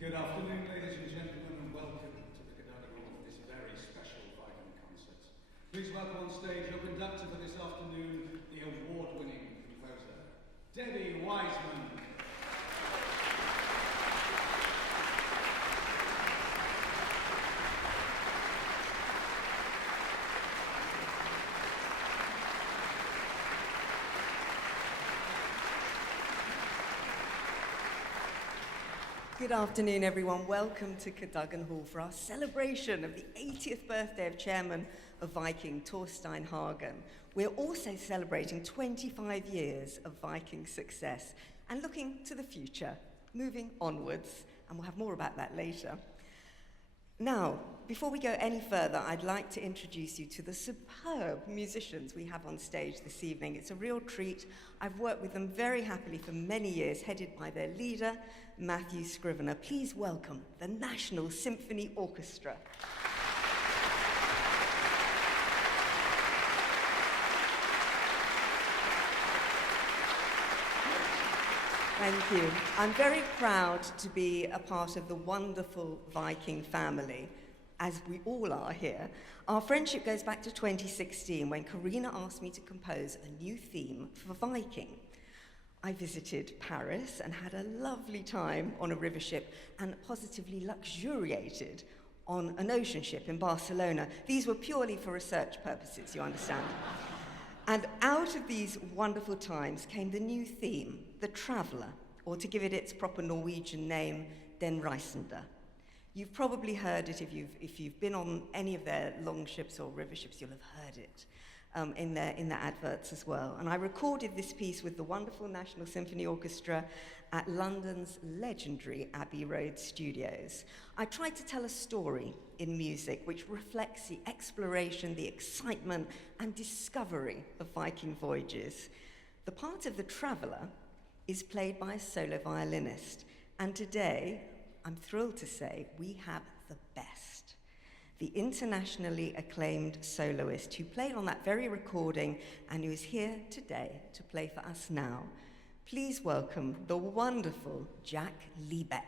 Good afternoon, ladies and gentlemen, and welcome to the Cadogan Hall for this very special Viking concert. Please welcome on stage your conductor for this afternoon, the award-winning composer, Debbie Wiseman. Good afternoon, everyone. Welcome to Cadogan Hall for our celebration of the 80th birthday of Chairman of Viking Torstein Hagen. We're also celebrating 25 years of Viking success and looking to the future, moving onwards, and we'll have more about that later. Now, before we go any further, I'd like to introduce you to the superb musicians we have on stage this evening. It's a real treat. I've worked with them very happily for many years, headed by their leader, Matthew Scrivener. Please welcome the National Symphony Orchestra. Thank you. I'm very proud to be a part of the wonderful Viking family, as we all are here. Our friendship goes back to 2016 when Karina asked me to compose a new theme for Viking. I visited Paris and had a lovely time on a river ship and positively luxuriated on an ocean ship in Barcelona. These were purely for research purposes, you understand. And out of these wonderful times came the new theme, The Traveller, or to give it its proper Norwegian name, Den Reisende. You've probably heard it if you've been on any of their long ships or river ships, you'll have heard it in their adverts as well. And I recorded this piece with the wonderful National Symphony Orchestra at London's legendary Abbey Road studios. I tried to tell a story in music which reflects the exploration, the excitement, and discovery of Viking voyages. The part of the traveller is played by a solo violinist, and today, I'm thrilled to say, we have the best. The internationally acclaimed soloist who played on that very recording and who is here today to play for us now. Please welcome the wonderful Jack Liebeck.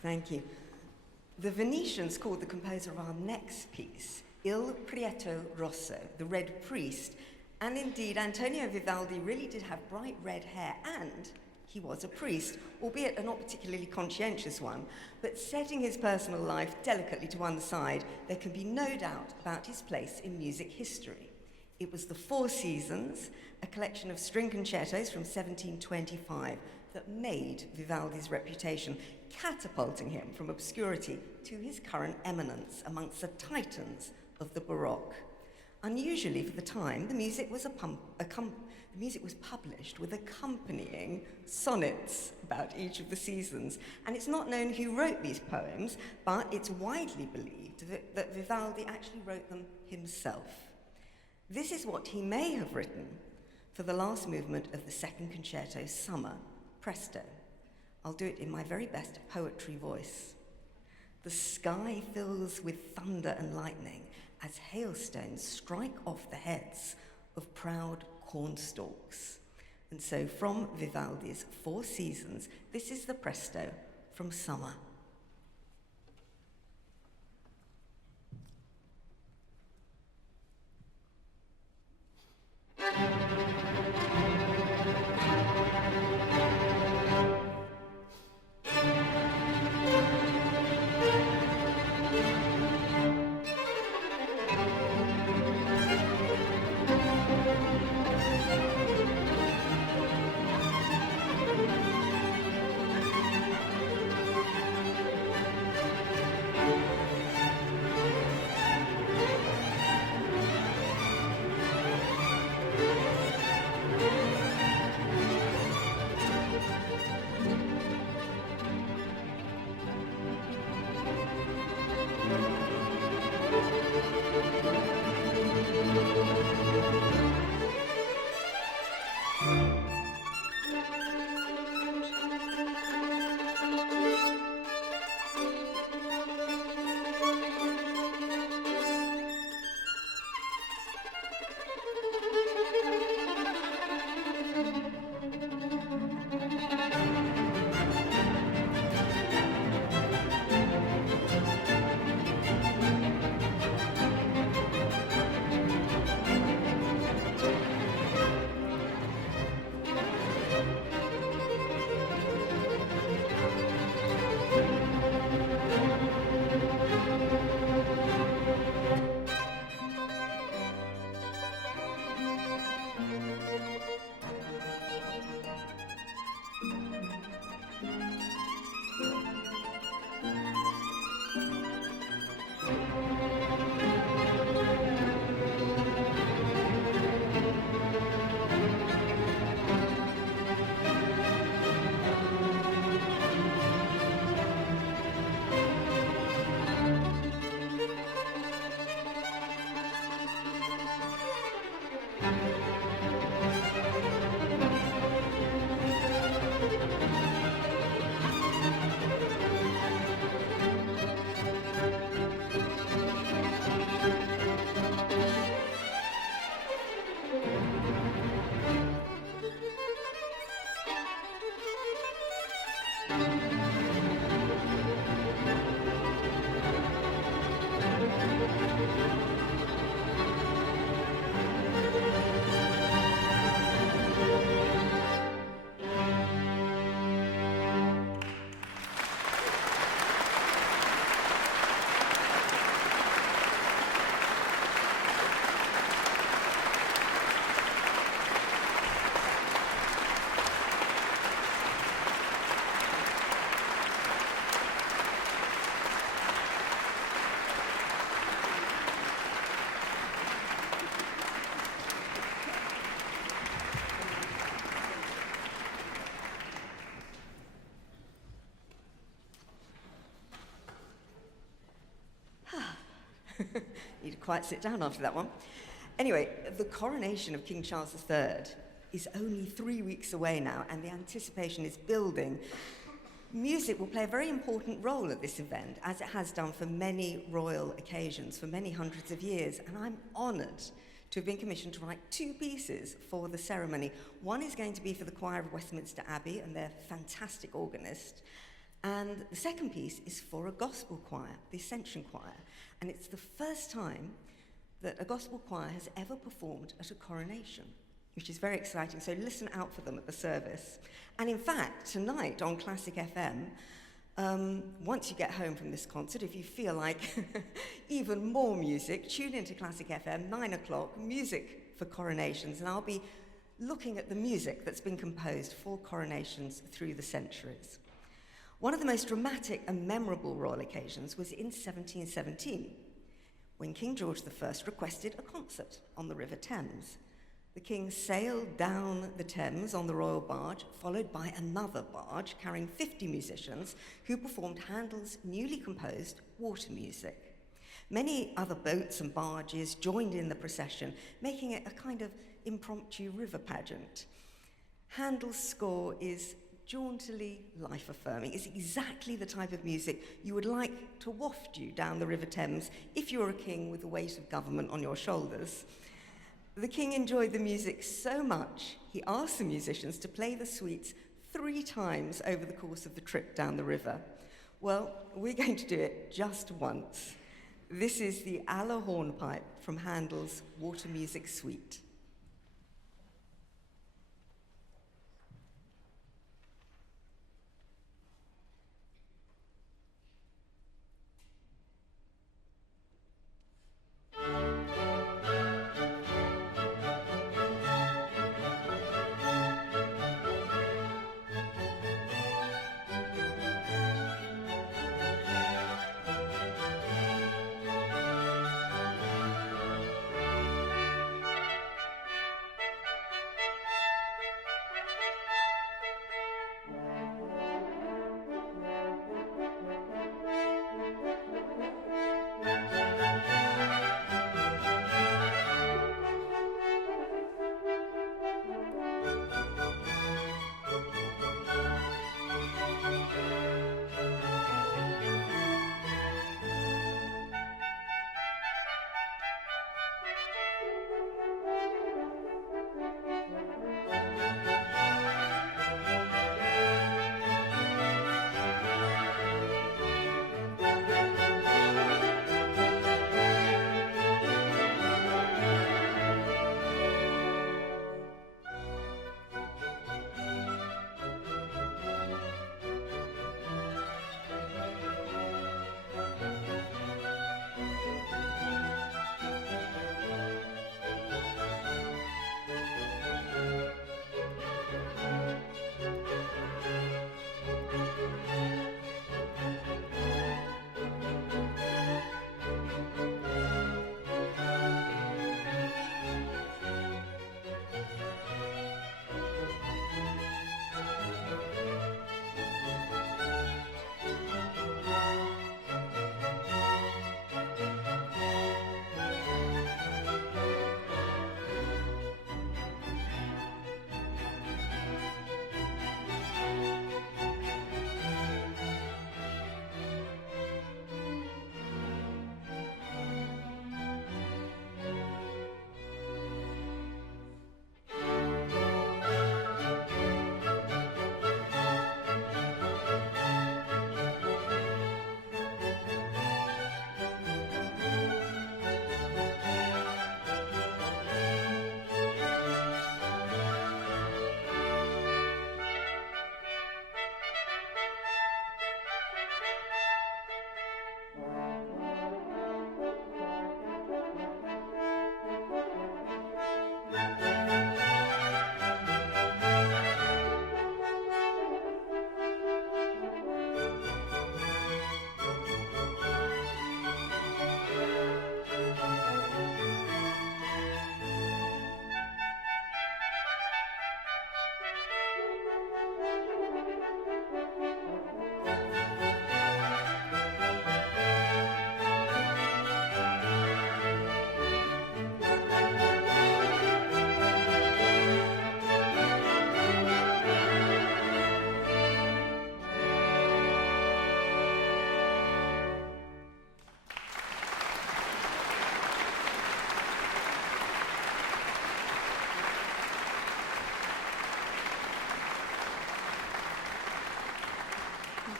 Thank you. The Venetians called the composer of our next piece Il Prieto Rosso, the Red Priest, and indeed Antonio Vivaldi really did have bright red hair, and he was a priest, albeit a not particularly conscientious one, but setting his personal life delicately to one side, there can be no doubt about his place in music history. It was the Four Seasons, a collection of string concertos from 1725, that made Vivaldi's reputation, catapulting him from obscurity to his current eminence amongst the titans of the Baroque. Unusually for the time, the music was published with accompanying sonnets about each of the seasons, and it's not known who wrote these poems, but it's widely believed that Vivaldi actually wrote them himself. This is what he may have written for the last movement of the second concerto, Summer, Presto. I'll do it in my very best poetry voice. The sky fills with thunder and lightning as hailstones strike off the heads of proud cornstalks. And so from Vivaldi's Four Seasons, this is the Presto from Summer. You'd quite sit down after that one. Anyway, the coronation of King Charles III is only 3 weeks away now, and the anticipation is building. Music will play a very important role at this event, as it has done for many royal occasions for many hundreds of years, and I'm honoured to have been commissioned to write 2 pieces for the ceremony. One is going to be for the choir of Westminster Abbey and their fantastic organist, And the second piece is for a gospel choir, the Ascension Choir. And it's the first time that a gospel choir has ever performed at a coronation, which is very exciting. So listen out for them at the service. And in fact, tonight on Classic FM, once you get home from this concert, if you feel like even more music, tune into Classic FM, 9 o'clock, music for coronations. And I'll be looking at the music that's been composed for coronations through the centuries. One of the most dramatic and memorable royal occasions was in 1717, when King George I requested a concert on the River Thames. The king sailed down the Thames on the royal barge, followed by another barge carrying 50 musicians who performed Handel's newly composed water music. Many other boats and barges joined in the procession, making it a kind of impromptu river pageant. Handel's score is jauntily life-affirming. It's exactly the type of music you would like to waft you down the River Thames if you were a king with the weight of government on your shoulders. The king enjoyed the music so much, he asked the musicians to play the suites 3 times over the course of the trip down the river. Well, we're going to do it just once. This is the Aller Hornpipe from Handel's Water Music Suite.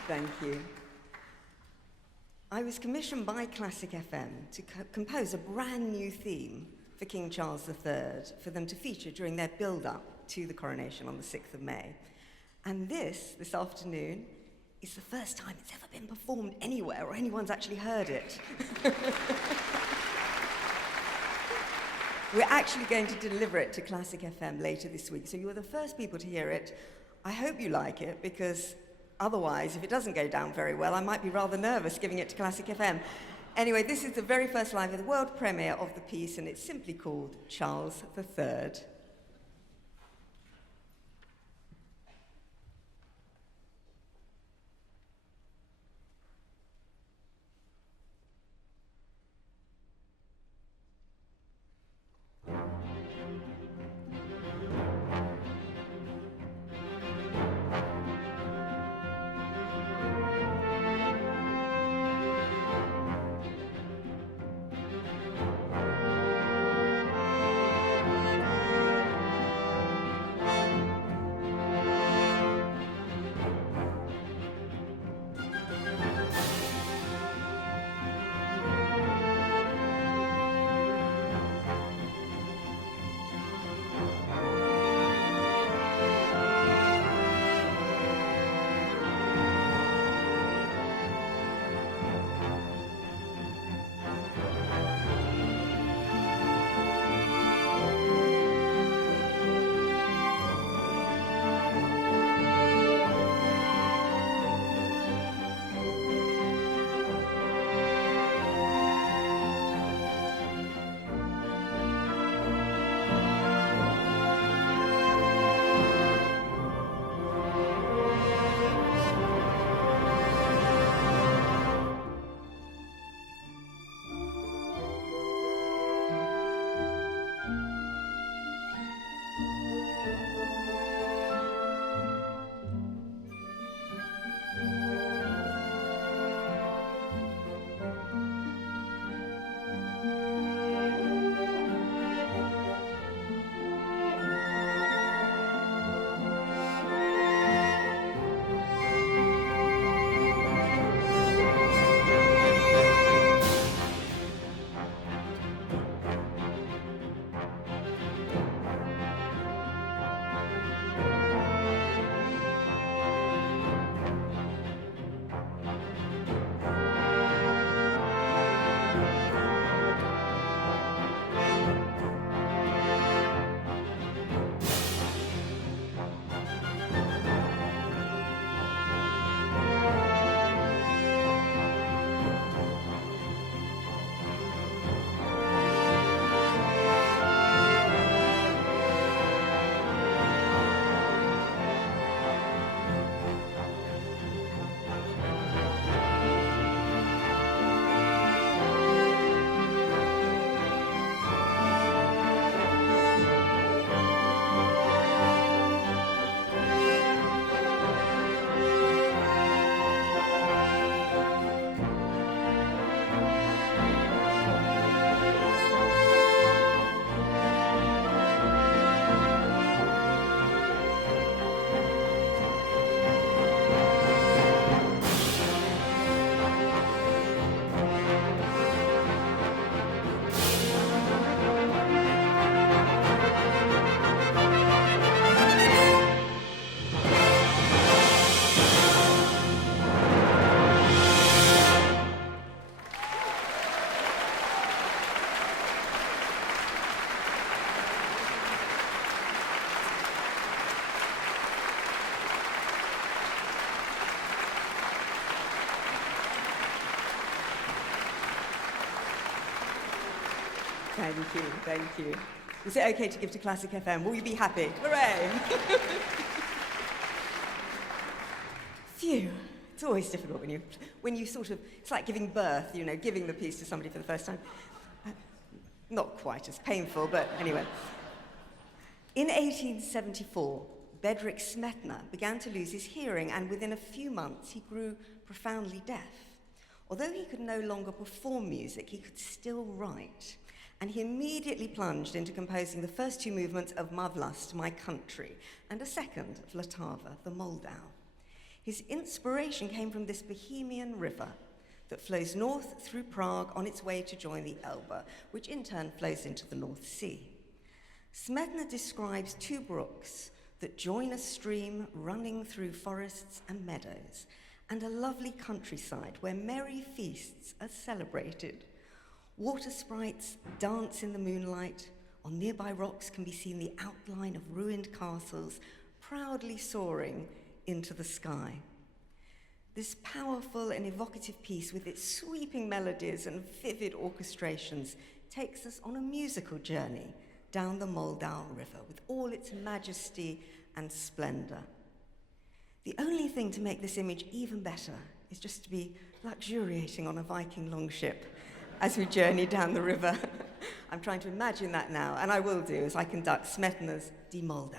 Thank you. I was commissioned by Classic FM to compose a brand new theme for King Charles III for them to feature during their build-up to the coronation on the 6th of May. And this afternoon, is the first time it's ever been performed anywhere or anyone's actually heard it. We're actually going to deliver it to Classic FM later this week, so you're the first people to hear it. I hope you like it, because otherwise, if it doesn't go down very well, I might be rather nervous giving it to Classic FM. Anyway, this is the very first live of the world premiere of the piece, and it's simply called Charles III. Thank you, thank you. Is it okay to give to Classic FM? Will you be happy? Hooray! Phew. It's always difficult when you sort of, it's like giving birth, you know, giving the piece to somebody for the first time. Not quite as painful, but anyway. In 1874, Bedřich Smetana began to lose his hearing, and within a few months, he grew profoundly deaf. Although he could no longer perform music, he could still write. And he immediately plunged into composing the first two movements of Mavlast, My Country, and a second of Latava, the Moldau. His inspiration came from this Bohemian river that flows north through Prague on its way to join the Elbe, which in turn flows into the North Sea. Smetana describes two brooks that join a stream running through forests and meadows, and a lovely countryside where merry feasts are celebrated. Water sprites dance in the moonlight. On nearby rocks can be seen the outline of ruined castles proudly soaring into the sky. This powerful and evocative piece, with its sweeping melodies and vivid orchestrations, takes us on a musical journey down the Moldau River with all its majesty and splendor. The only thing to make this image even better is just to be luxuriating on a Viking longship as we journey down the river. I'm trying to imagine that now, and I will do as I conduct Smetana's Die Moldau.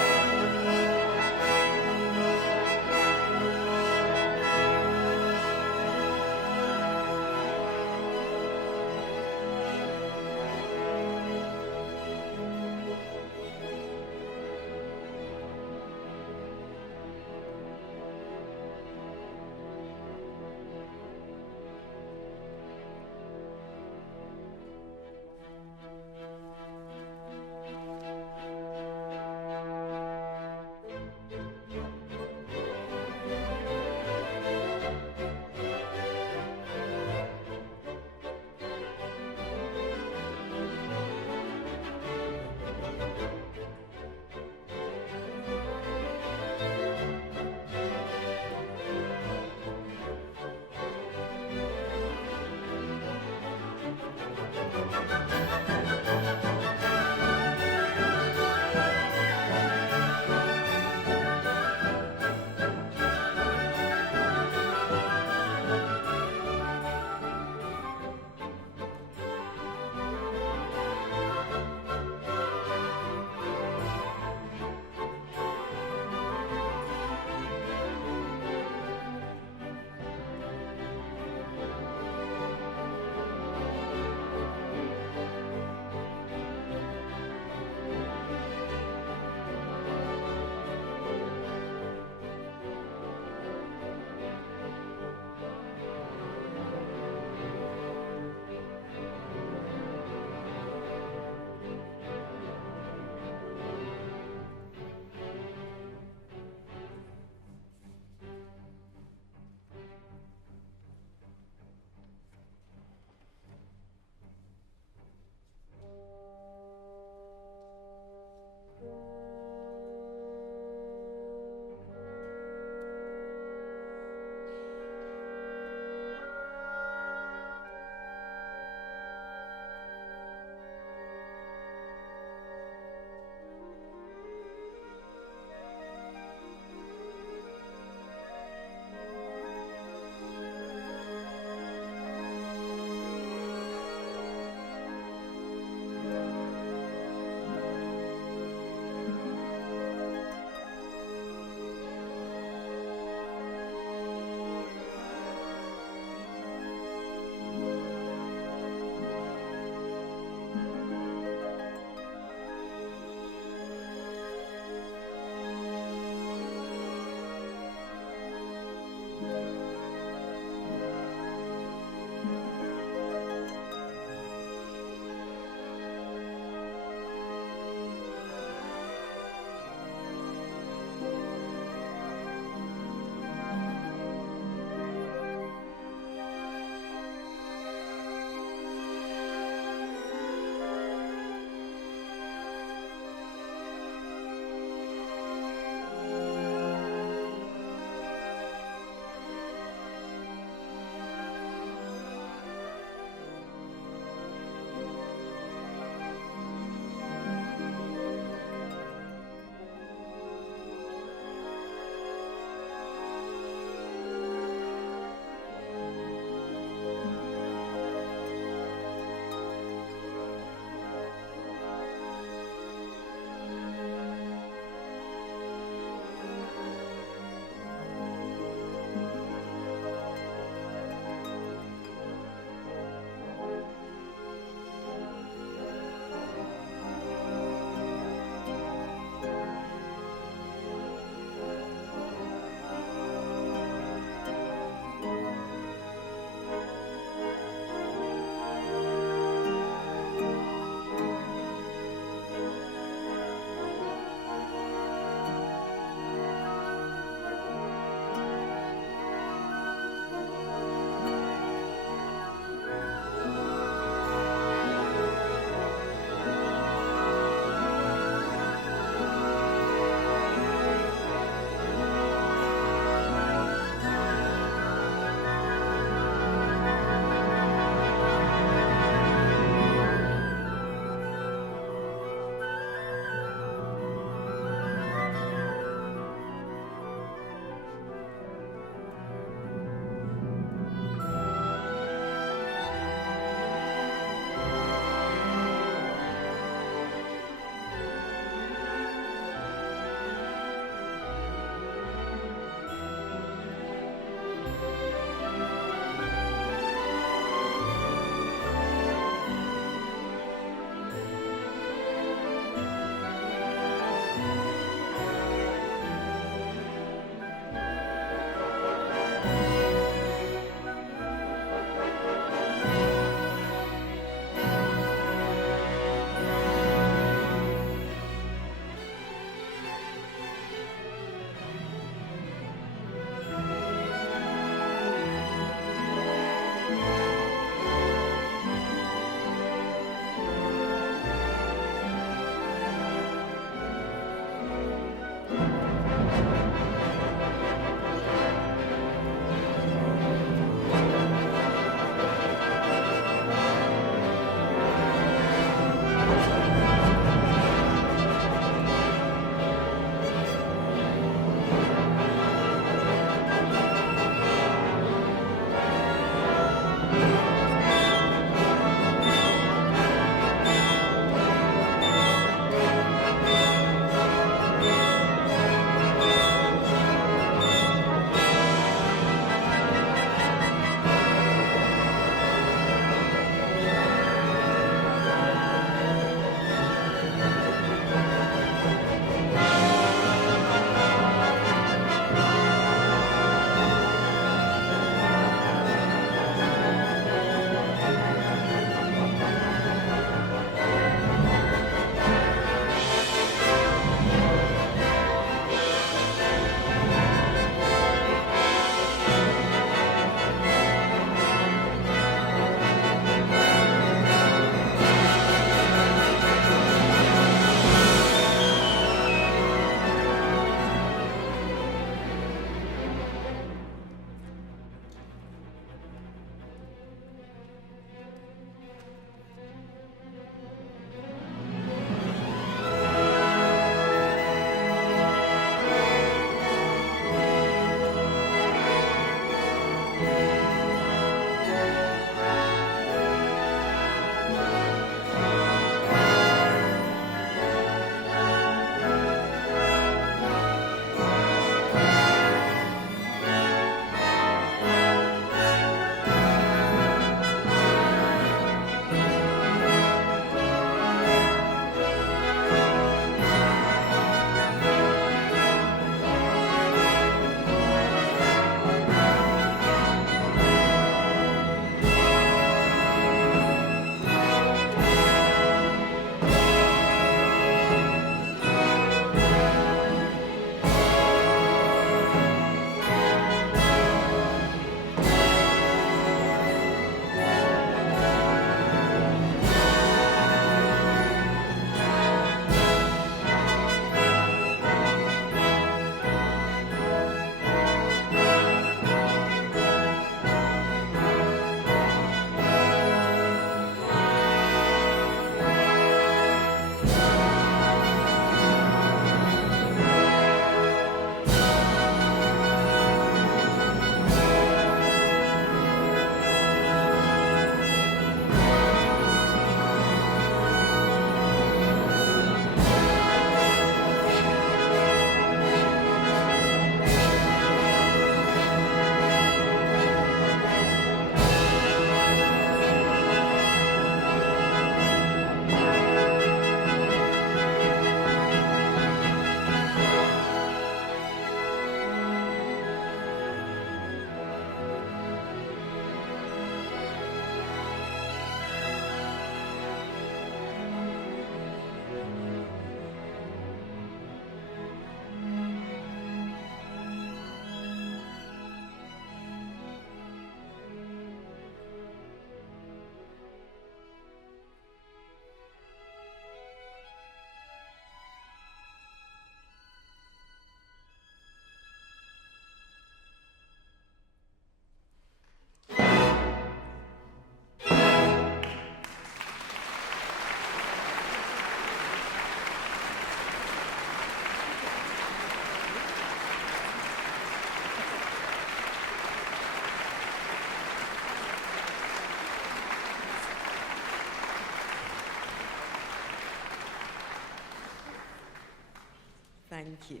Thank you.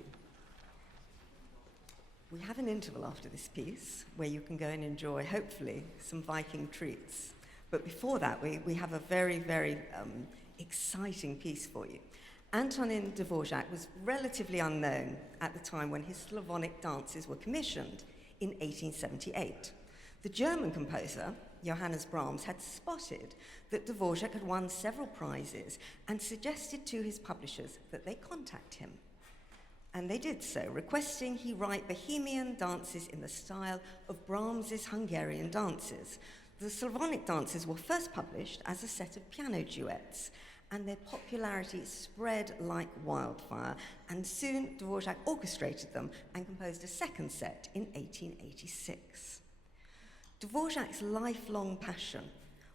We have an interval after this piece where you can go and enjoy, hopefully, some Viking treats. But before that, we have a very, very exciting piece for you. Antonin Dvorak was relatively unknown at the time when his Slavonic dances were commissioned in 1878. The German composer, Johannes Brahms, had spotted that Dvorak had won several prizes and suggested to his publishers that they contact him. And they did so, requesting he write Bohemian dances in the style of Brahms's Hungarian dances. The Slavonic dances were first published as a set of piano duets, and their popularity spread like wildfire, and soon Dvorak orchestrated them and composed a second set in 1886. Dvorak's lifelong passion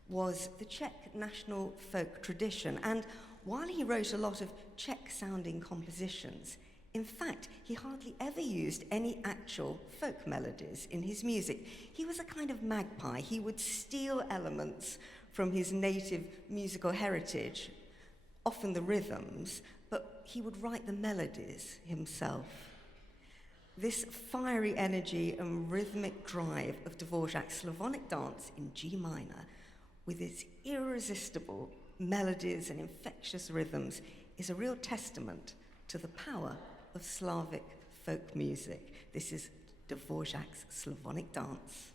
was the Czech national folk tradition, and while he wrote a lot of Czech-sounding compositions, in fact, he hardly ever used any actual folk melodies in his music. He was a kind of magpie. He would steal elements from his native musical heritage, often the rhythms, but he would write the melodies himself. This fiery energy and rhythmic drive of Dvorak's Slavonic dance in G minor, with its irresistible melodies and infectious rhythms, is a real testament to the power of Slavic folk music. This is Dvorak's Slavonic dance.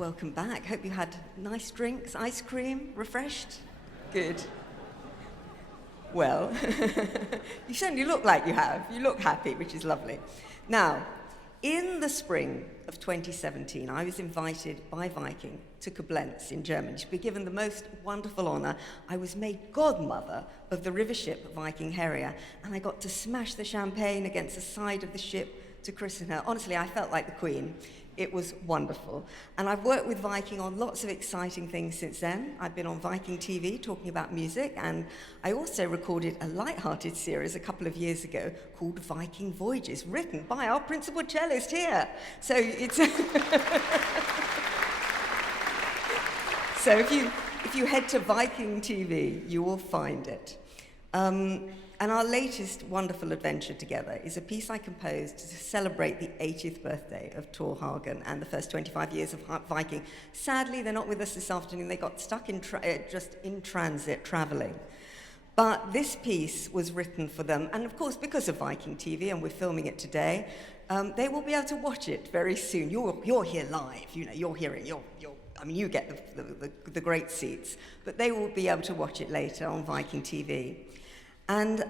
Welcome back. Hope you had nice drinks, ice cream, refreshed. Good. Well, you certainly look like you have. You look happy, which is lovely. Now, in the spring of 2017, I was invited by Viking to Koblenz in Germany to be given the most wonderful honor. I was made godmother of the river ship Viking Harrier, and I got to smash the champagne against the side of the ship to christen her. Honestly, I felt like the Queen. It was wonderful. And I've worked with Viking on lots of exciting things since then. I've been on Viking.TV talking about music, and I also recorded a light-hearted series a couple of years ago called Viking Voyages, written by our principal cellist here. So it's so if you head to Viking.TV, you will find it. And our latest wonderful adventure together is a piece I composed to celebrate the 80th birthday of Tor Hagen and the first 25 years of Viking. Sadly, they're not with us this afternoon. They got stuck in just in transit, traveling. But this piece was written for them, and of course, because of Viking.TV, and we're filming it today, they will be able to watch it very soon. You're here live, you know, you're hearing, I mean, you get the great seats, but they will be able to watch it later on Viking.TV. And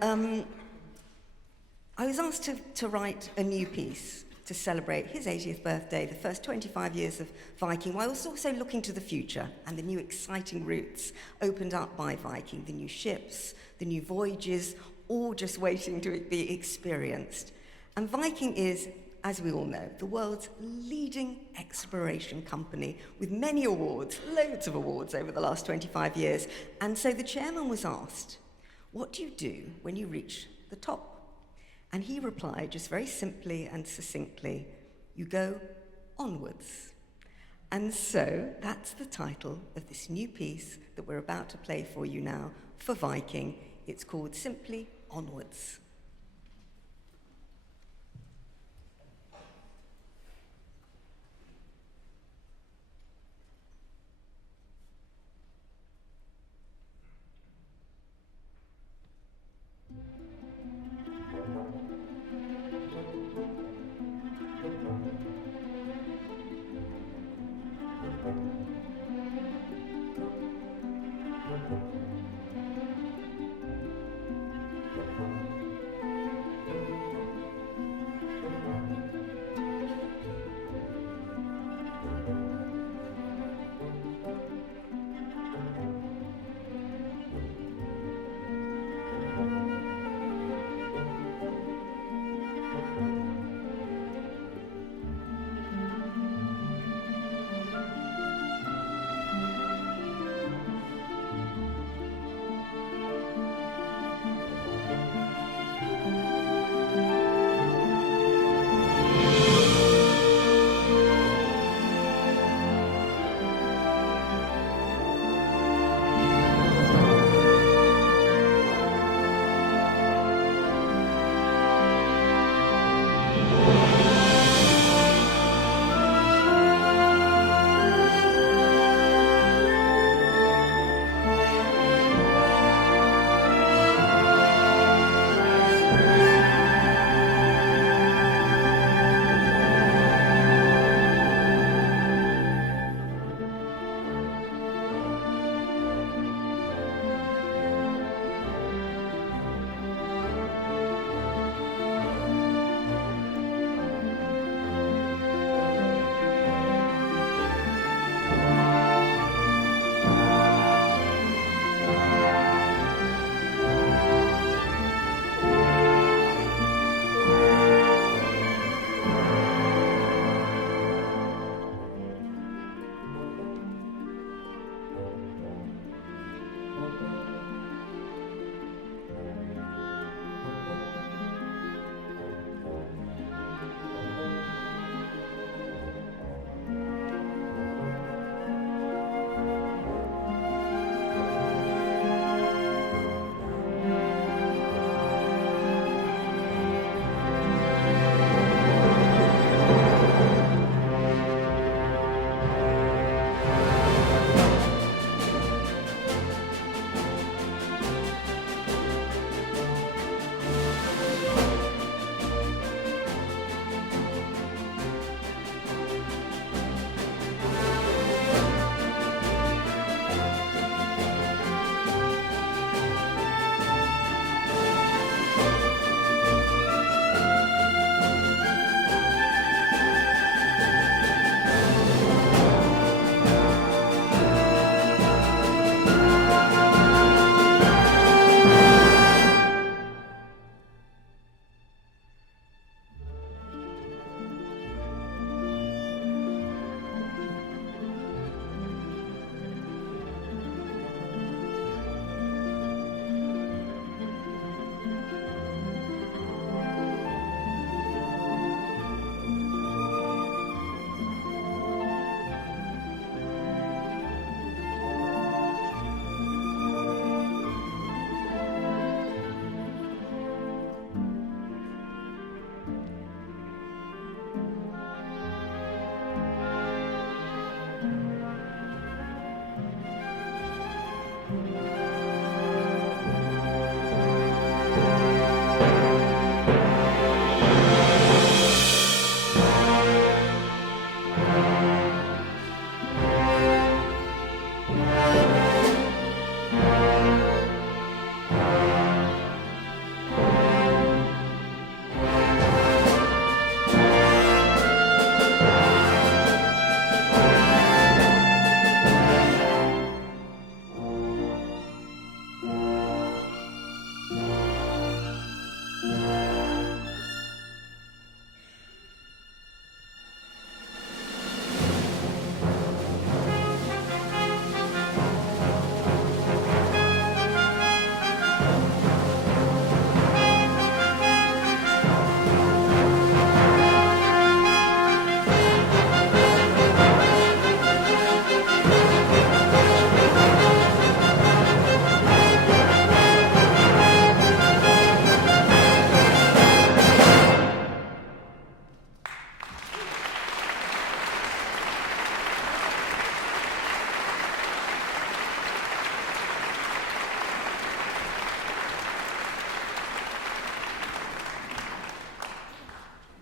I was asked to write a new piece to celebrate his 80th birthday, the first 25 years of Viking, while I was also looking to the future and the new exciting routes opened up by Viking, the new ships, the new voyages, all just waiting to be experienced. And Viking is, as we all know, the world's leading exploration company with many awards, loads of awards over the last 25 years. And so the chairman was asked, what do you do when you reach the top? And he replied just very simply and succinctly, you go onwards. And so that's the title of this new piece that we're about to play for you now for Viking. It's called simply Onwards.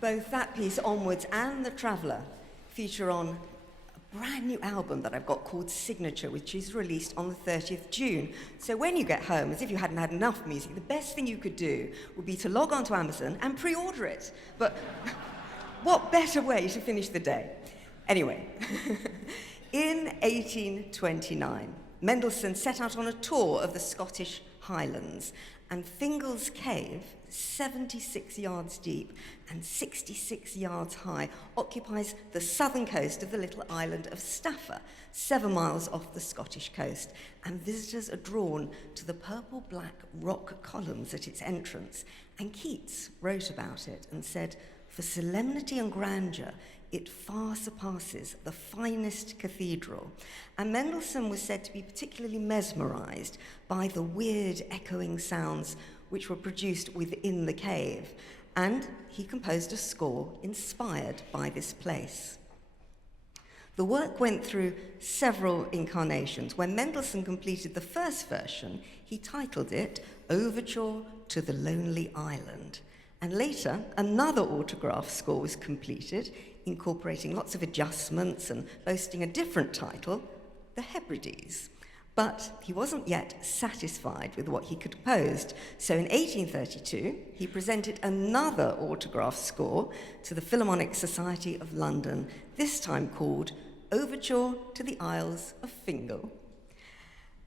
both that piece, Onwards, and The Traveller feature on a brand new album that I've got called Signature, which is released on the 30th June. So when you get home, as if you hadn't had enough music, the best thing you could do would be to log on to Amazon and pre-order it. But what better way to finish the day? Anyway, in 1829, Mendelssohn set out on a tour of the Scottish Highlands, and Fingal's Cave, 76 yards deep and 66 yards high, occupies the southern coast of the little island of Staffa, 7 miles off the Scottish coast, and visitors are drawn to the purple-black rock columns at its entrance. And Keats wrote about it and said, "For solemnity and grandeur, it far surpasses the finest cathedral." And Mendelssohn was said to be particularly mesmerized by the weird echoing sounds which were produced within the cave, and he composed a score inspired by this place. The work went through several incarnations. When Mendelssohn completed the first version, he titled it Overture to the Lonely Island. And later, another autograph score was completed, incorporating lots of adjustments and boasting a different title, The Hebrides. But he wasn't yet satisfied with what he composed, so in 1832, he presented another autograph score to the Philharmonic Society of London, this time called Overture to the Isles of Fingal.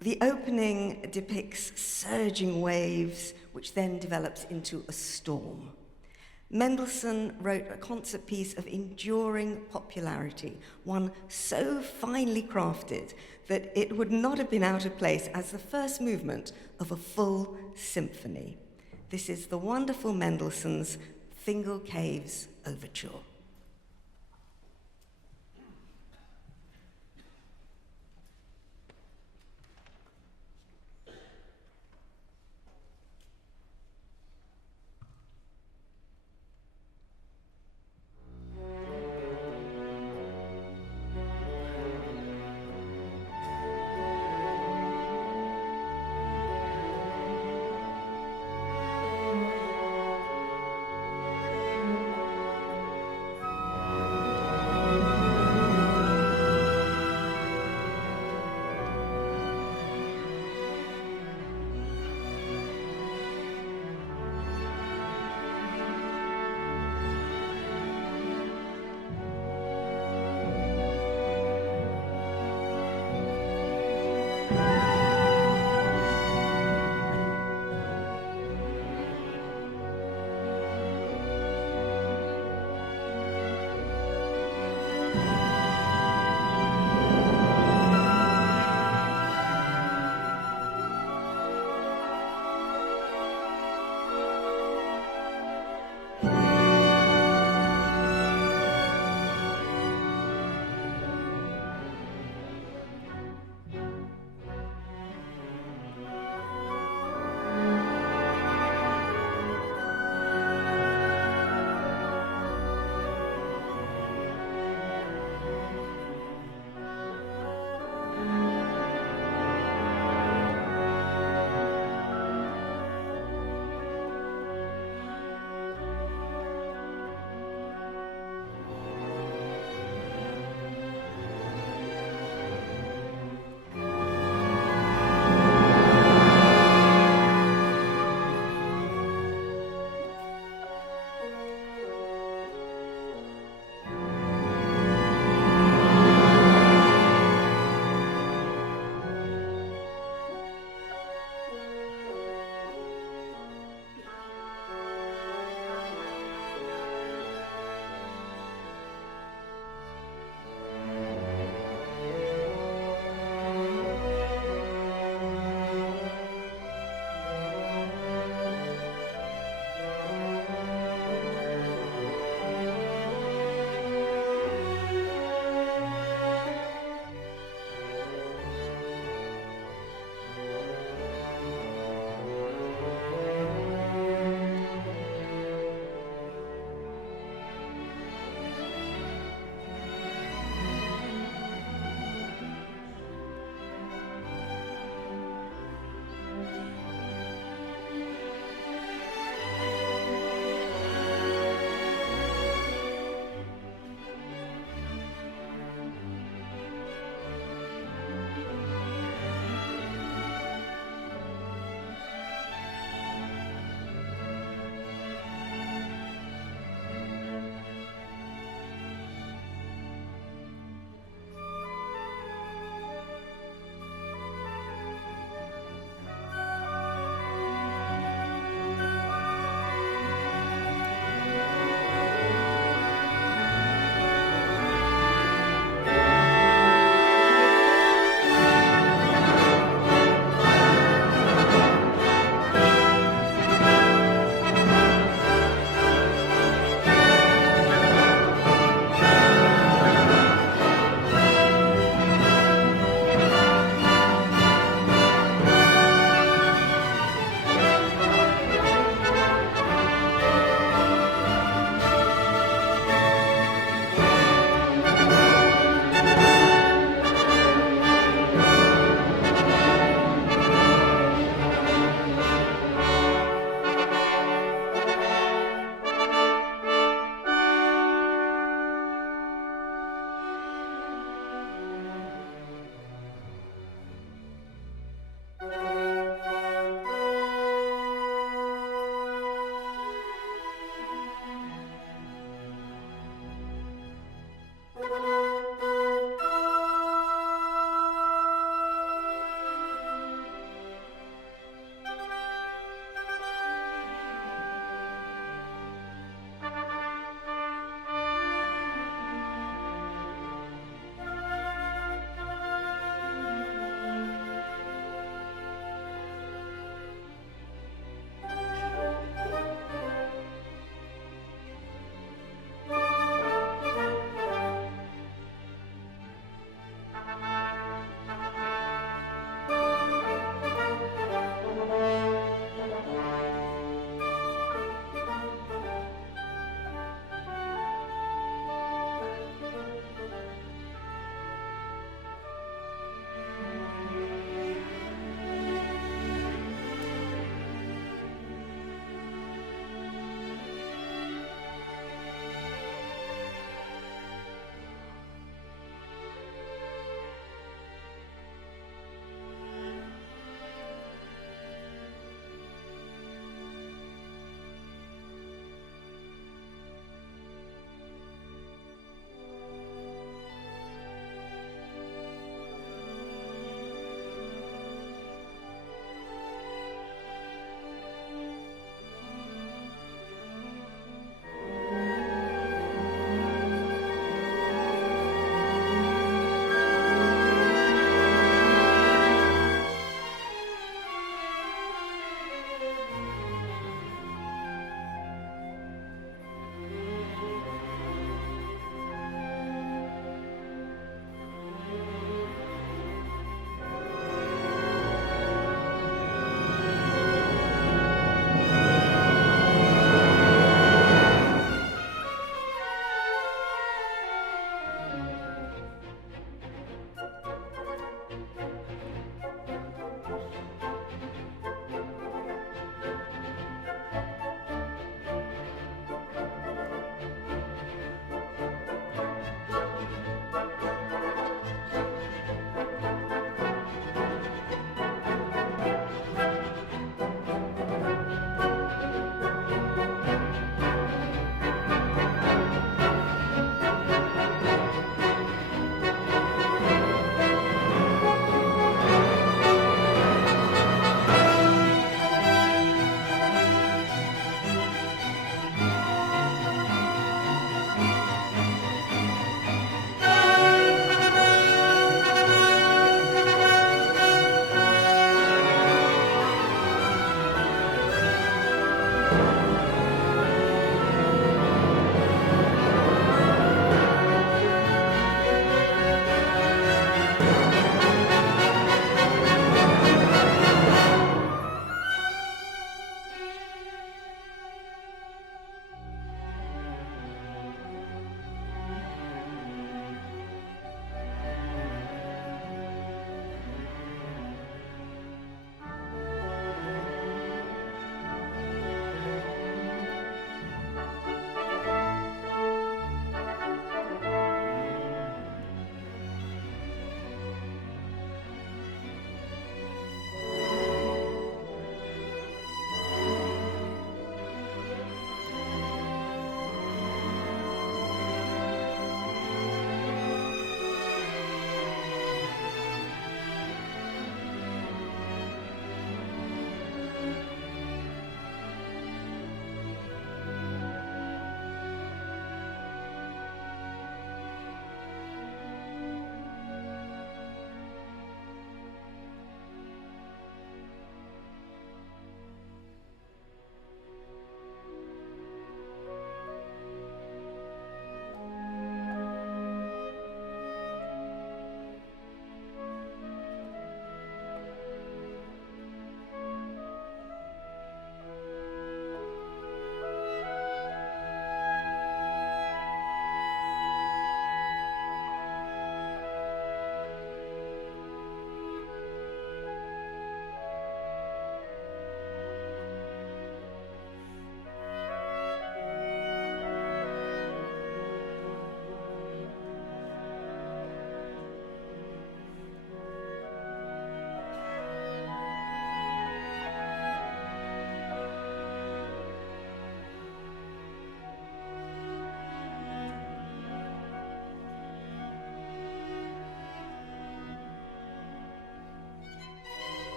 The opening depicts surging waves, which then develops into a storm. Mendelssohn wrote a concert piece of enduring popularity, one so finely crafted that it would not have been out of place as the first movement of a full symphony. This is the wonderful Mendelssohn's Fingal Caves Overture.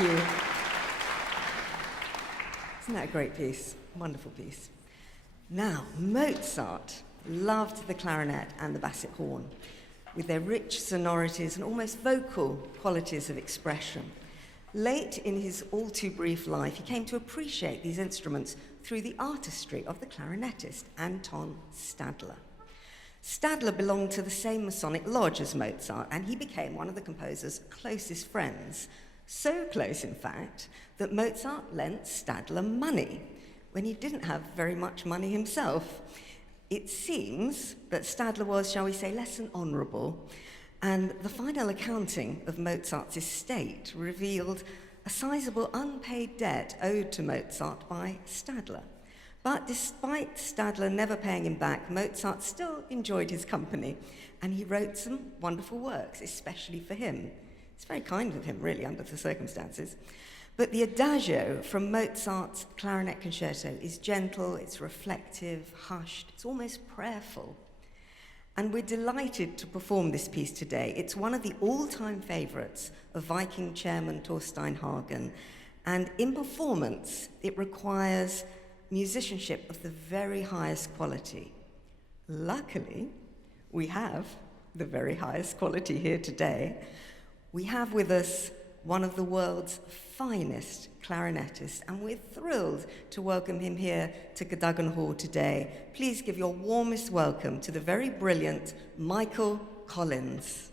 you. Isn't that a great piece? Wonderful piece. Now, Mozart loved the clarinet and the basset horn, with their rich sonorities and almost vocal qualities of expression. Late in his all too brief life, he came to appreciate these instruments through the artistry of the clarinetist Anton Stadler. Stadler belonged to the same Masonic lodge as Mozart, and he became one of the composer's closest friends. So close, in fact, that Mozart lent Stadler money when he didn't have very much money himself. It seems that Stadler was, shall we say, less than honourable, and the final accounting of Mozart's estate revealed a sizable unpaid debt owed to Mozart by Stadler. But despite Stadler never paying him back, Mozart still enjoyed his company, and he wrote some wonderful works, especially for him. It's very kind of him, really, under the circumstances. But the Adagio from Mozart's clarinet concerto is gentle, it's reflective, hushed, it's almost prayerful. And we're delighted to perform this piece today. It's one of the all-time favourites of Viking Chairman Torstein Hagen, and in performance, it requires musicianship of the very highest quality. Luckily, we have the very highest quality here today. We have with us one of the world's finest clarinetists, and we're thrilled to welcome him here to Cadogan Hall today. Please give your warmest welcome to the very brilliant Michael Collins.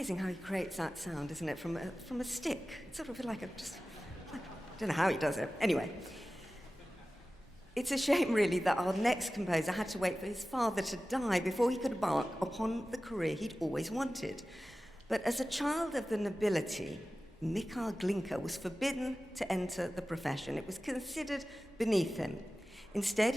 amazing how he creates that sound, isn't it? From a stick. It's sort of like I don't know how he does it. Anyway. It's a shame, really, that our next composer had to wait for his father to die before he could embark upon the career he'd always wanted. But as a child of the nobility, Mikhail Glinka was forbidden to enter the profession. It was considered beneath him. Instead,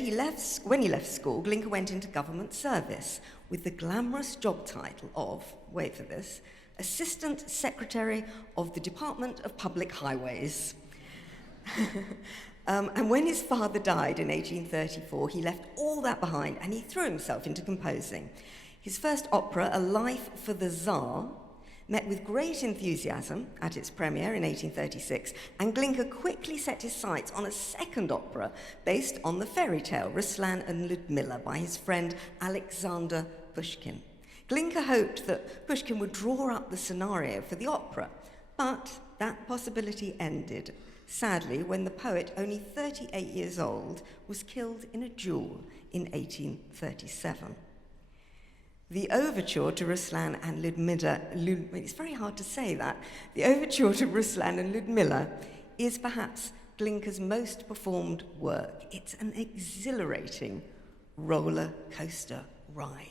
when he left school, Glinka went into government service with the glamorous job title of, wait for this, Assistant Secretary of the Department of Public Highways. And when his father died in 1834, he left all that behind and he threw himself into composing. His first opera, A Life for the Tsar, met with great enthusiasm at its premiere in 1836, and Glinka quickly set his sights on a second opera based on the fairy tale Ruslan and Ludmilla by his friend Alexander Pushkin. Glinka hoped that Pushkin would draw up the scenario for the opera, but that possibility ended, sadly, when the poet, only 38 years old, was killed in a duel in 1837. The overture to Ruslan and Ludmilla, it's very hard to say that, the overture to Ruslan and Ludmilla is perhaps Glinka's most performed work. It's an exhilarating roller coaster ride.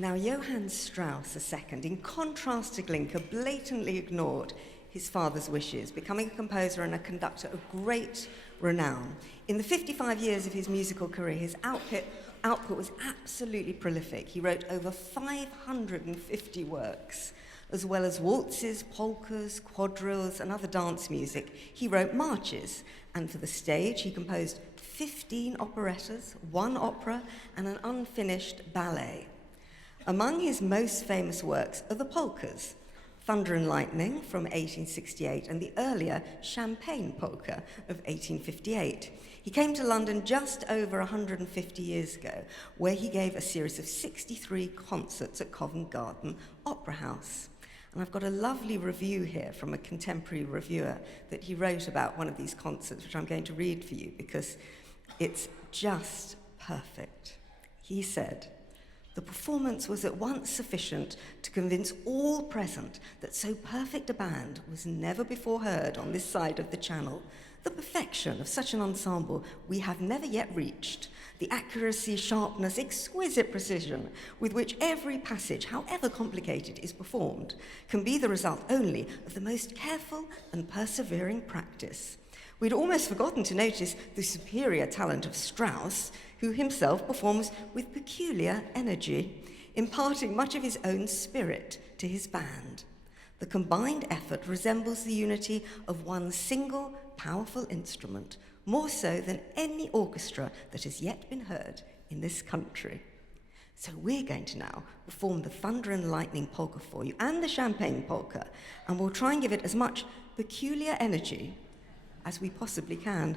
Now, Johann Strauss II, in contrast to Glinka, blatantly ignored his father's wishes, becoming a composer and a conductor of great renown. In the 55 years of his musical career, his output was absolutely prolific. He wrote over 550 works, as well as waltzes, polkas, quadrilles, and other dance music. He wrote marches, and for the stage, he composed 15 operettas, 1 opera, and an unfinished ballet. Among his most famous works are the polkas, Thunder and Lightning from 1868 and the earlier Champagne polka of 1858. He came to London just over 150 years ago, where he gave a series of 63 concerts at Covent Garden Opera House. And I've got a lovely review here from a contemporary reviewer that he wrote about one of these concerts, which I'm going to read for you because it's just perfect. He said, "The performance was at once sufficient to convince all present that so perfect a band was never before heard on this side of the Channel. The perfection of such an ensemble we have never yet reached. The accuracy, sharpness, exquisite precision with which every passage, however complicated, is performed can be the result only of the most careful and persevering practice. We'd almost forgotten to notice the superior talent of Strauss, who himself performs with peculiar energy, imparting much of his own spirit to his band. The combined effort resembles the unity of one single powerful instrument, more so than any orchestra that has yet been heard in this country." So we're going to now perform the Thunder and Lightning polka for you and the Champagne polka, and we'll try and give it as much peculiar energy as we possibly can.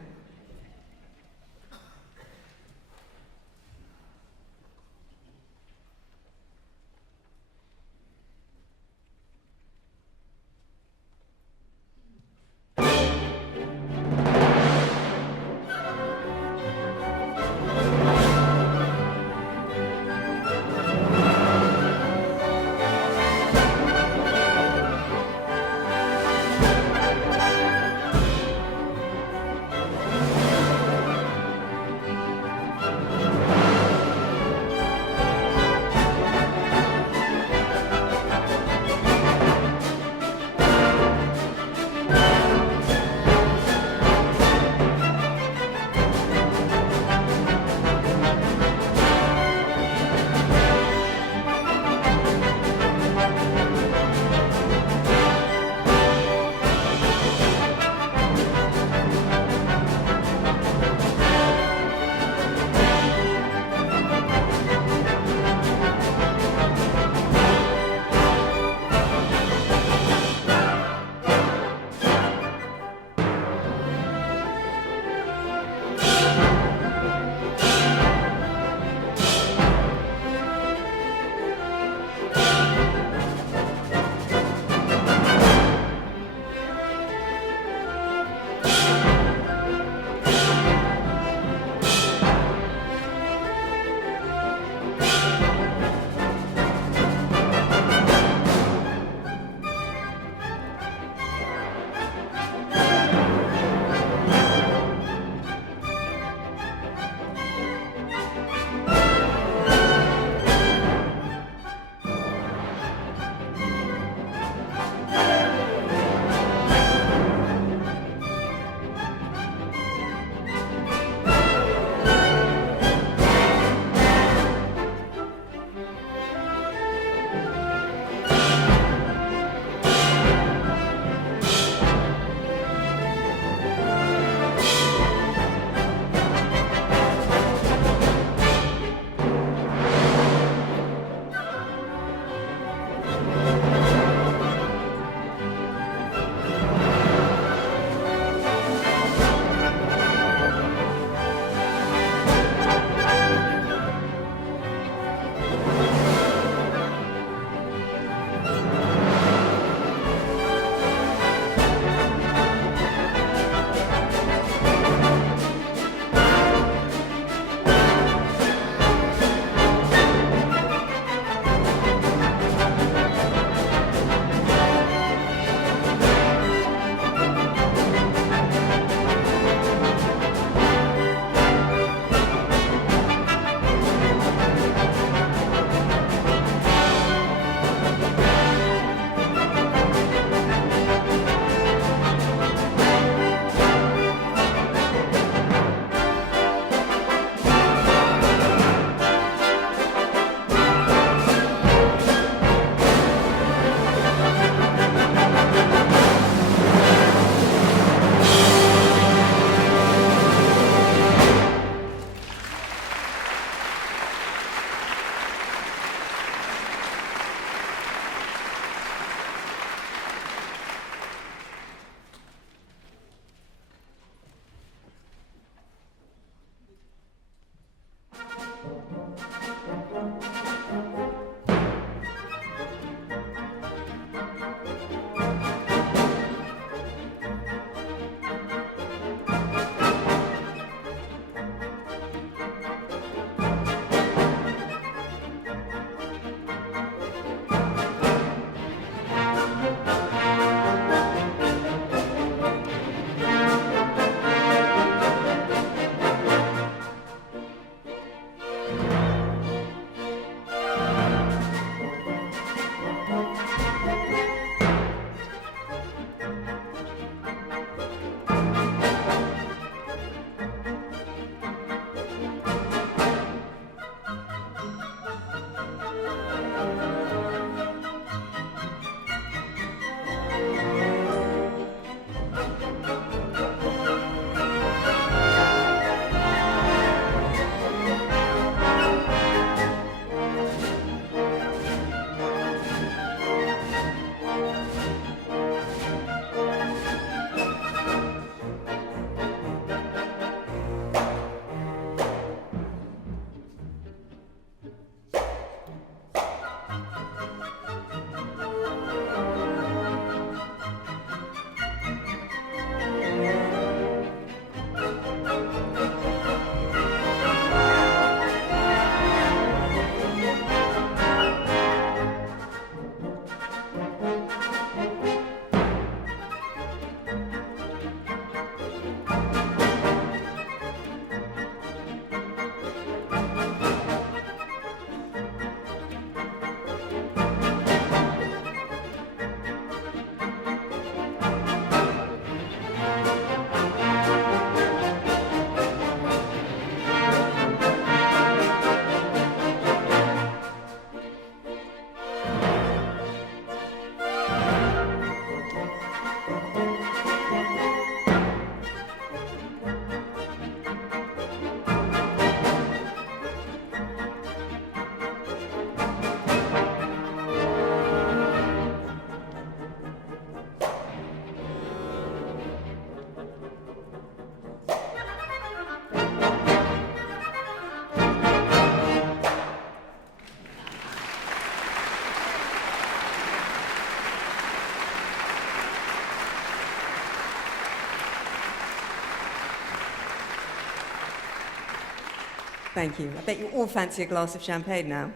Thank you. I bet you all fancy a glass of champagne now.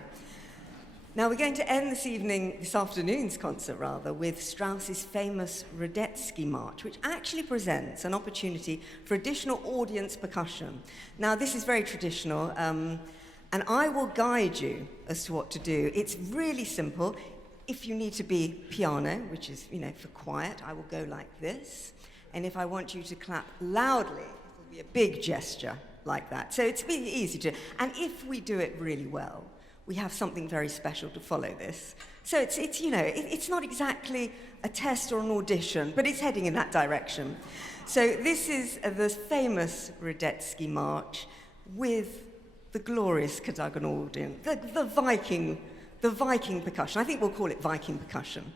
Now, we're going to end this afternoon's concert, with Strauss's famous Radetzky March, which actually presents an opportunity for additional audience percussion. Now, this is very traditional, and I will guide you as to what to do. It's really simple. If you need to be piano, which is, for quiet, I will go like this. And if I want you to clap loudly, it will be a big gesture like that. So it's really easy to, and if we do it really well, we have something very special to follow this. So it's not exactly a test or an audition, but it's heading in that direction. So this is the famous Radetzky March with the glorious Cadogan audience, the Viking percussion. I think we'll call it Viking percussion.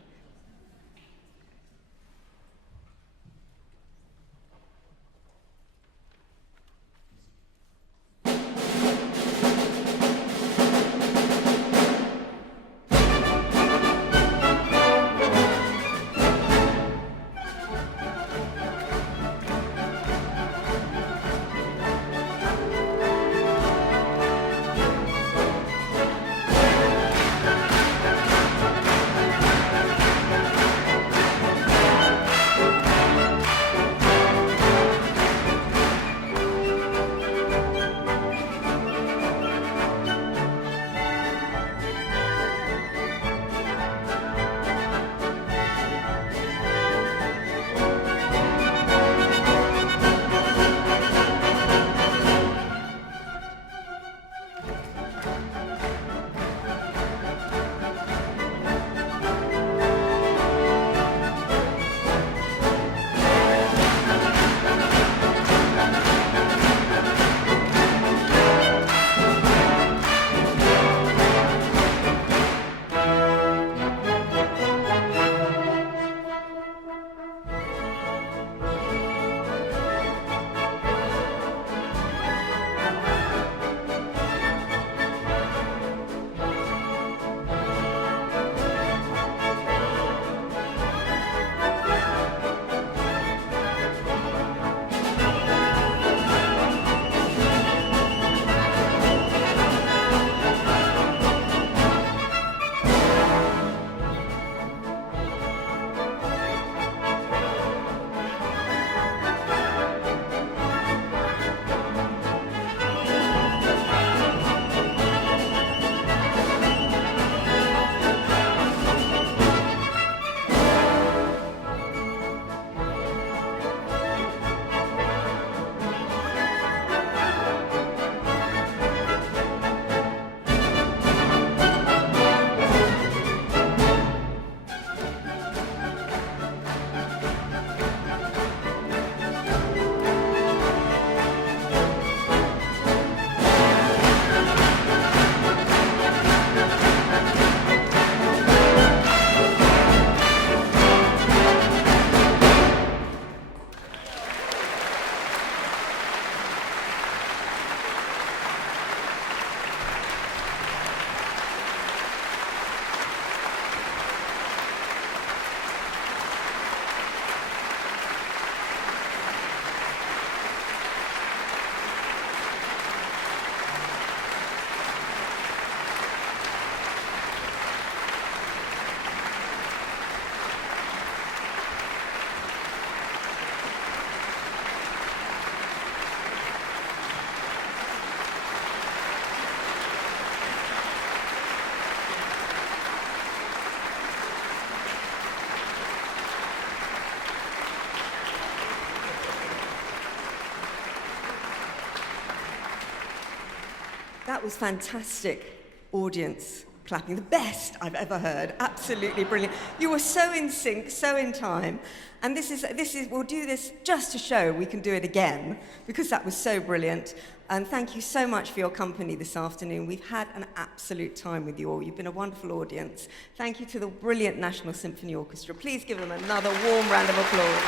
That was fantastic audience clapping, the best I've ever heard. Absolutely brilliant. You were so in sync, so in time. And we'll do this just to show we can do it again, because that was so brilliant. And thank you so much for your company this afternoon. We've had an absolute time with you all. You've been a wonderful audience. Thank you to the brilliant National Symphony Orchestra. Please give them another warm round of applause.